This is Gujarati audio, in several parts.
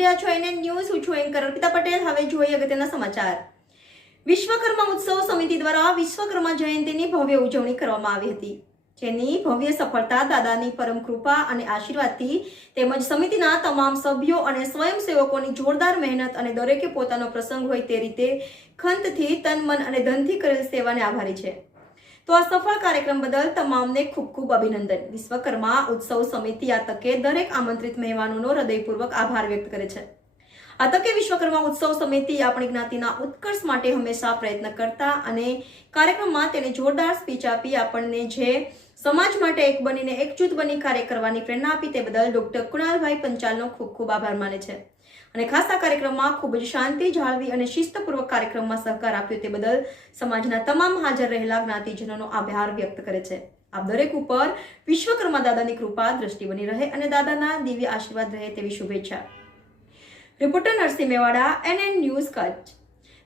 રહ્યા છો એને ન્યૂઝ. હું છું એન્કર અર્પિતા પટેલ. હવે જોઈએ અગત્યના સમાચાર. વિશ્વકર્મા ઉત્સવ સમિતિ દ્વારા વિશ્વકર્મા જયંતિની ભવ્ય ઉજવણી કરવામાં આવી હતી, જેની ભવ્ય સફળતા દાદાની પરમ કૃપા અને આશીર્વાદથી તેમજ સમિતિના તમામ સભ્યો અને સ્વયંસેવકોની જોરદાર મહેનત અને દરેકે પોતાનો પ્રસંગ હોય તે રીતે ખંતથી તન મન અને ધનથી કરેલ સેવાને આભારી છે. તો આ સફળ કાર્યક્રમ બદલ તમામને ખૂબ ખૂબ અભિનંદન. વિશ્વકર્મા ઉત્સવ સમિતિ આ તકે દરેક આમંત્રિત મહેમાનોનો હૃદયપૂર્વક આભાર વ્યક્ત કરે છે. આ તકે વિશ્વકર્મા ઉત્સવ સમિતિ આપણી જ્ઞાતિના ઉત્કર્ષ માટે હંમેશા પ્રયત્ન કરતા અને કાર્યક્રમમાં તેને જોરદાર સ્પીચ આપી આપણને જે સમાજ માટે એક બનીને એકજૂથ બની કાર્ય કરવાની પ્રેરણા આપી તે બદલ ડોક્ટર કુણાલભાઈ પંચાલનો ખૂબ ખૂબ આભાર માને છે અને ખાસ આ કાર્યક્રમમાં ખૂબ જ શાંતિ જાળવી અને શિસ્તપૂર્વક કાર્યક્રમમાં સહકાર આપ્યો તે બદલ સમાજના તમામ હાજર રહેલા જ્ઞાતિજનોનો આભાર વ્યક્ત કરે છે. આપ દરેક ઉપર વિશ્વકર્મા દાદાની કૃપા દ્રષ્ટિ બની રહે અને દાદાના દિવ્ય આશીર્વાદ રહે તેવી શુભેચ્છા. Reporter Narsinh Mewada, NN news Kutch.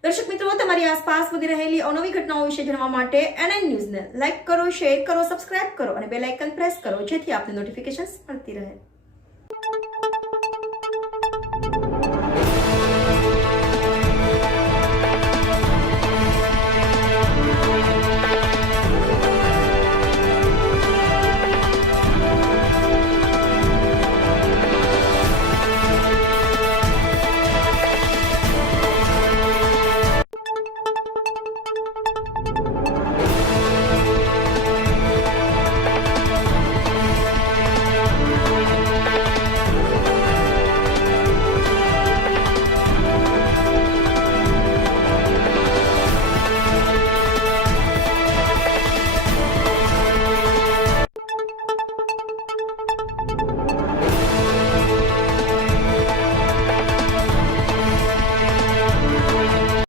દર્શક મિત્રો, તમારી આસપાસ વધી રહેલી અવનવી ઘટનાઓ વિશે જાણવા માટે NN ન્યૂઝને લાઇક કરો, શેર કરો, સબસ્ક્રાઇબ કરો અને બેલ આઇકન પ્રેસ કરો, જેથી આપને નોટિફિકેશન્સ મળતી રહે.